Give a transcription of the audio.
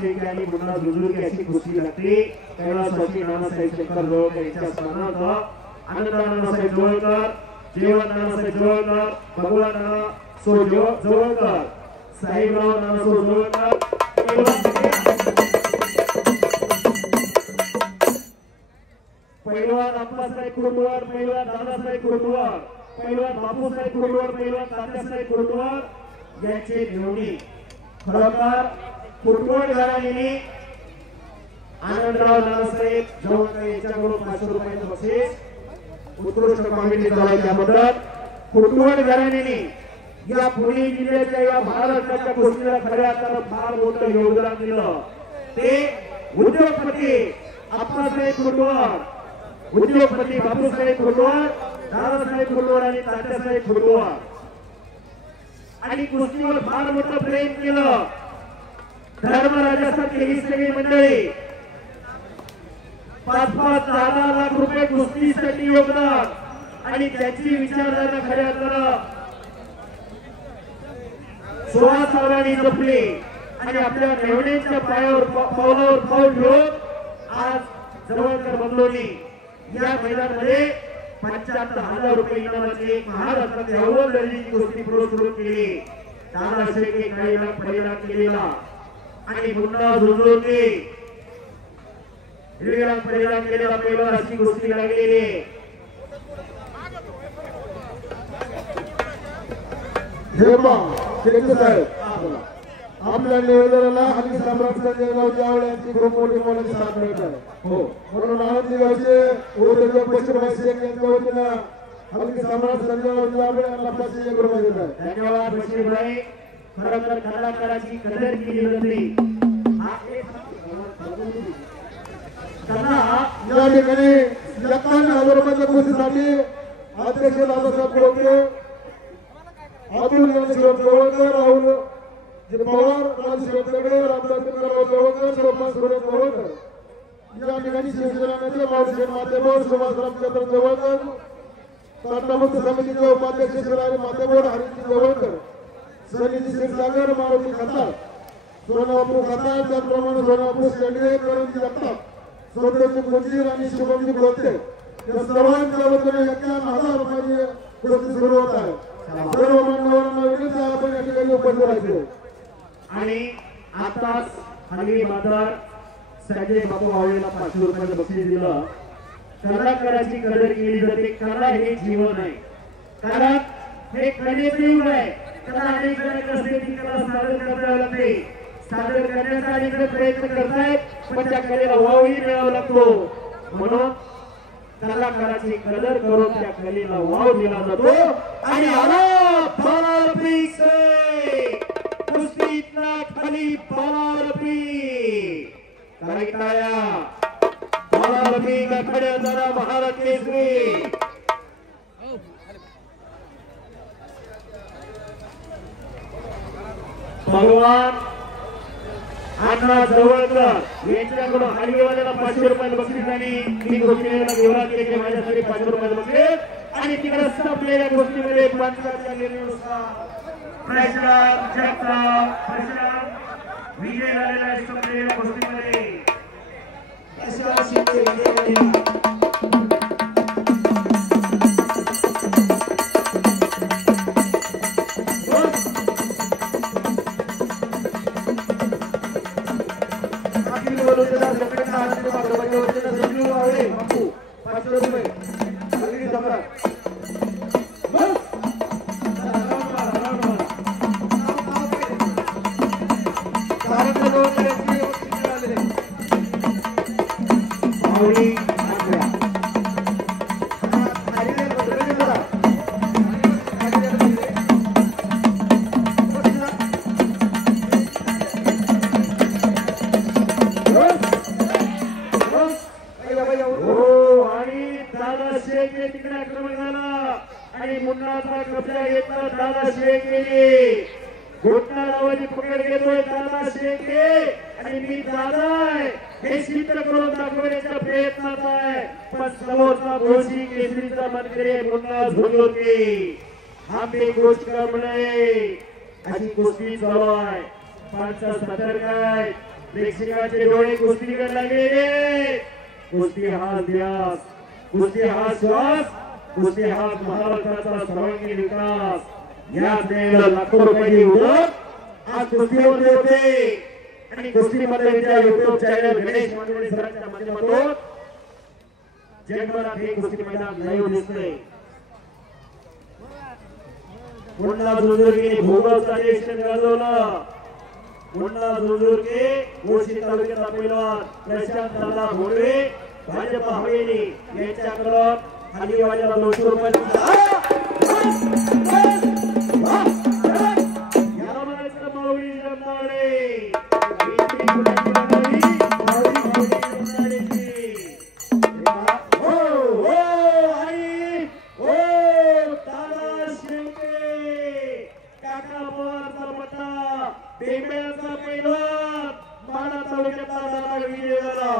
शेख यांनी मुन्ना झुंझुरके अशी कुस्ती लागते कैलासवासी नानासाहेब शंकर जोळकर यांच्या स्मरणार्थ आनंद नानासाहेब जोळकर जेवण नानासाहेब जोळकर भगवान नाना सो जोळकर साहेबराव नाना सो जोळकर पैलवान अप्पासाहेब कुरुंदवार पैलवान दादासाहेब कुरुंदवार पैलवान बापूसाहेब कुरुंदवार पैलवान तात्यासाहेब कुरुंदवार यांचे निवडी खरोखर फुटबॉल घराण्याने आनंदराव नानासाहेब जोळकर यांच्याकडून 500 रुपयांचं बक्षीस उत्कृष्ट कॉमेडी चालवल्याबद्दल फुटबॉल घराण्याने या पुणे जिल्ह्याच्या या महाराष्ट्राच्या कुस्तीला खऱ्या अर्थानं फार मोठं योगदान दिलं ते उद्योगपती अप्पासाहेब कुरुंदवार उद्योगपती बापूसाहेब कुरुंदवार दादासाहेब कुरुंदवार आणि तात्यासाहेब कुरुंदवार आणि कुस्तीवर फार मोठं प्रेम केलं धर्मराजासारखी ही सगळी मंडळी 5-5 10 लाख रुपये कुस्तीसाठी योगदान आणि त्याची विचारधारा खऱ्या अर्थानं सुहासावरांनी जपली आणि आपल्या नेवण्यांच्या पावलावर पाऊल ठेवून आज जवळकर बंधूंनी या मैदानामध्ये 75,000 रुपये इनामाची महाराष्ट्रातील अव्वल दर्जाची कुस्ती सुरू केली दादा शेख काही लाख परिणाम केलेला आणि मुन्ना झुंझुरके दीड परिणाम केलेला पैलवान अशी कुस्ती लागलेली आपल्या निवेदनाला हल्ली सम्राट संजय गावचे आवळे यांची खूप मोठी मोलाची साथ मिळत आहे हो म्हणून आनंदी गावचे उद्योजक बशीरभाई शेख यांच्या वतीनं हल्ली सम्राट संजय गावचे आवळे यांना 501 रुपये देत आहे धन्यवाद बशीरभाई खरोखर कलाकाराची कदर केली जाते या ठिकाणी 51,000 रुपयाच्या कुस्तीसाठी अध्यक्ष दादासाहेब कोळके अतुल ज्ञानेश्वर जोळकर राहुल पवार राजशेखर दगडे रामदास तुकाराम जोळकर शोभा सुरेश जोळकर या ठिकाणी शिवसेना नेते मावळशेठ मातेबोर सुभाष रामचंद्र जोळकर टाटामुक्त समितीचे उपाध्यक्ष शिवराज मातेबोर हरिजी जोळकर सनिधी क्षीरसागर मारुती खताळ सोनाबापू खताळ त्याचप्रमाणे सोनाबापू शेंडगे करणजी जगताप सौदेवजी मुंजीर आणि शुभमजी बोलते या सर्वांच्या वतीने 51,000 रुपयाची कुस्ती सुरू होत आहे सर्व मान्यवरांना विनंती आहे आपण या ठिकाणी उपस्थित राहायचे आणि आताच हल्ली बाजार संजय बापू आवळेला 500 रुपयाचं बक्षीस दिलं कलाकाराची कदर केली जाते कला हे जीवन आहे कारण हे कलेचे युग आहे कला अनेक जण असते ती कला सादर करावी लागते सादर करण्याचा अनेक प्रयत्न करतायत पण त्या कलेला वावही मिळावा लागतो म्हणून कलाकाराची कदर करून त्या कलेला वाव दिला जातो आणि कुस्तीतला खाली पालारपी करायला पालारपी गखड्या जरा महाराज केसरी भगवान अण्णा जवळकर यांच्याकडून हलगेवाल्याला 500 रुपयाचं बक्षीस आणि मी गोष्टीला विवरात केले माझ्यासाठी 500 रुपयाचं बक्षीस आणि तिकडे संपलेल्या गोष्टीमध्ये पंचायतच्या निर्णयानुसार प्रशांत जगताप प्रशांत विजय झालेला आहे संपलेल्या गोष्टीमध्ये प्रशांत शिंदे विजय झालेला प्रेक्षकाचे डोळे कुस्तीकडे लागले. कुस्ती हा ध्यास, कुस्ती हा श्वास, कुस्ती हा महाराष्ट्राचा सर्वांगीण विकास. या देवाला लाखो रुपयाची उडत आज कुस्तीमध्ये होते आणि कुस्तीमध्ये त्या युट्यूब चॅनल गणेश मांडवणे सरांच्या माध्यमातून जगभरात हे कुस्ती मैदान लाईव्ह दिसतंय. मुन्ना जुजुर्गे भोगावचा स्टेशन गाजवलं. मुन्ना जुजुर्गे गोष्टी तालुक्याचा पैलवान प्रशांत दादा घोडवे भाजप हवेली यांच्याकडून खाली वाजाला 200 रुपयाची याला म्हणायचं माऊली जमनाडे. बेंबेचा पैलवान माडा तालुक्यातला दादा विजय झाला.